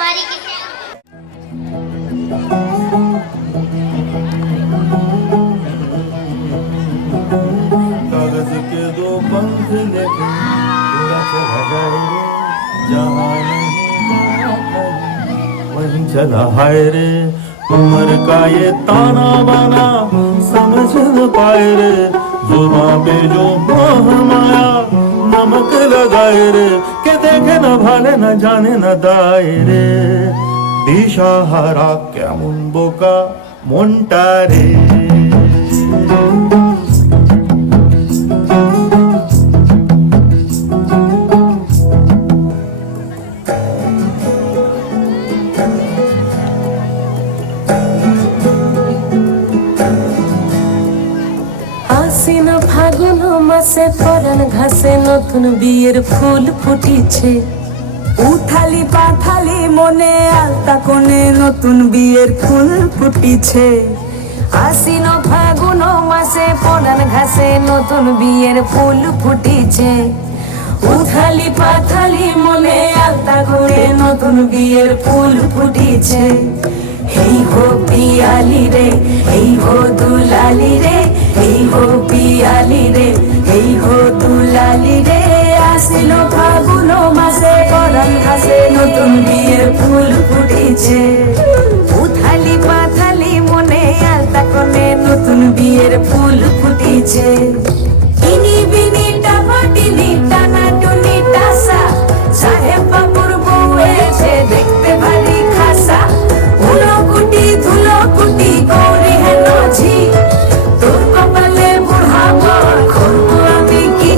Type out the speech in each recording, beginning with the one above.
हमारी किसी कागज के दो पंख लेके उड़ा चला जाए रे, जहाँ नहीं वहीं चला हाय रे। उम्र का ये ताना बाना समझ न पाए रे, जुबां पे जो मोह माया नमक लगाए रे, के देखे न भाले न जाने न दाए रे। दिशाहारा কেমন বোকা মনটা রে। আশ্বিন ফাগুন মাসে পরাণ ঘাসে নতুন বিয়ের ফুল ফুটিছে। উথালি পাথালি মনে আলতা কোণে নতুন বিয়ের ফুল ফুটিছে। আশ্বিন ফাগুন মাসে পরাণ ঘাসে নতুন বিয়ের ফুল ফুটিছে। উথালি পাথালি মনে আলতা কোণে নতুন বিয়ের ফুল ফুটিছে। এই হো পিয়ালি রে, এই হো দুলালি রে, এই হো পিয়ালি রে, এই হো দুলালি রে। আসিল ফাগুন মাসে পরাণ ঘাসে নতুন বিয়ের ফুল ফুটিছে। উথালি পাথালি মনে আলতা কোণে নতুন বিয়ের ফুল ফুটিছে। ইনি বিনি টাপাটিনি টানা টুনি টাসা, সাহেব বাবুর বউ এসে দেখতে ভারী খাসা। উলো কুটি ধুলো কুটি গৌরী হেন ঝি, তোর কপালে বুড়া বর করবো আমি কি।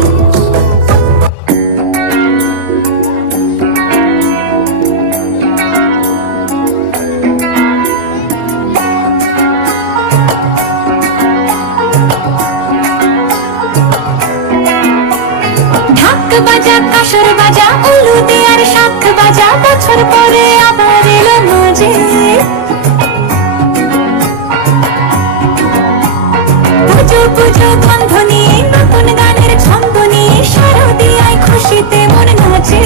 ঢাক বাজা কাসর বাজা উলুদে আর শাখ বাজা, বছর পরে আবার এলো মাঝে। পুজো পুজো গন্ধ নিয়ে নতুন গানের ছন্দ নিয়ে শারদিয়ায় খুশিতে মন নাচে।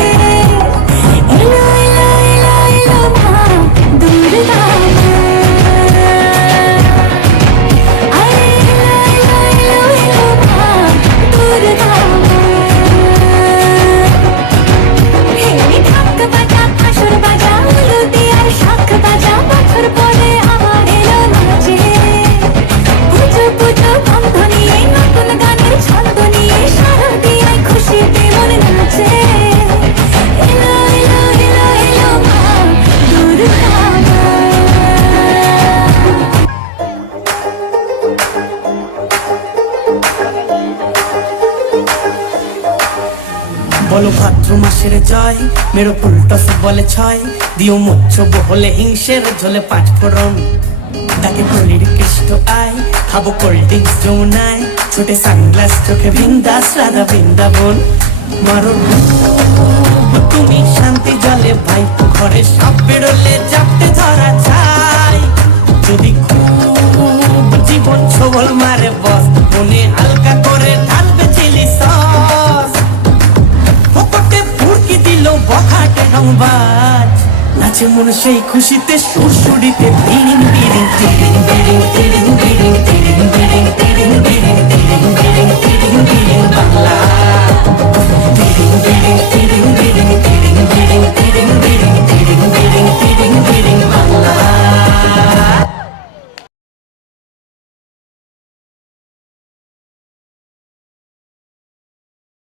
এলো এলো এলো এলো মা দুর্গা মা। আরে এলো এলো এলো এলো মা দুর্গা মা। হে ঢাক বাজা কাসর বাজা উলুদে আর শাখ বাজা, বছর পরে আবার এলো নাচে। পুজো পুজো গন্ধ নিয়ে নতুন গানের ছন্দ নিয়ে শারদিয়ায় খুশিতে মন নাচে। এলো এলো এলো এলো মা দুর্গা মা। বলো ভাদ্র মাসের জয়, মেরো উল্টো বলে ছয়, দিও মুচ্ছ বহলে হিংসের ঝোলে পাঁচ ফোড়ন। তাকে কলির কৃষ্ট আয়, খাবো কোল্ড ড্রিঙ্কস যমুনায়, ছোটে সানগ্লাস চোখে বিন্দাস রাধা বৃন্দাবন। মারো ডুব তুমি শান্তি জলে ভাই, ঘরে সব বেরোলে চাপতে ধরা চাই। যদি খুব জীবন ছবল মারে বস, মনে হালকা করে ঢালবে চিলি সস। পকেটে ফুরকি দিল বখাটে রংবাজ, নাচে মন সেই খুশিতে সুরসুরিতে বিড়িং বিড়িং বিড়িং বিড়িং বিড়িং।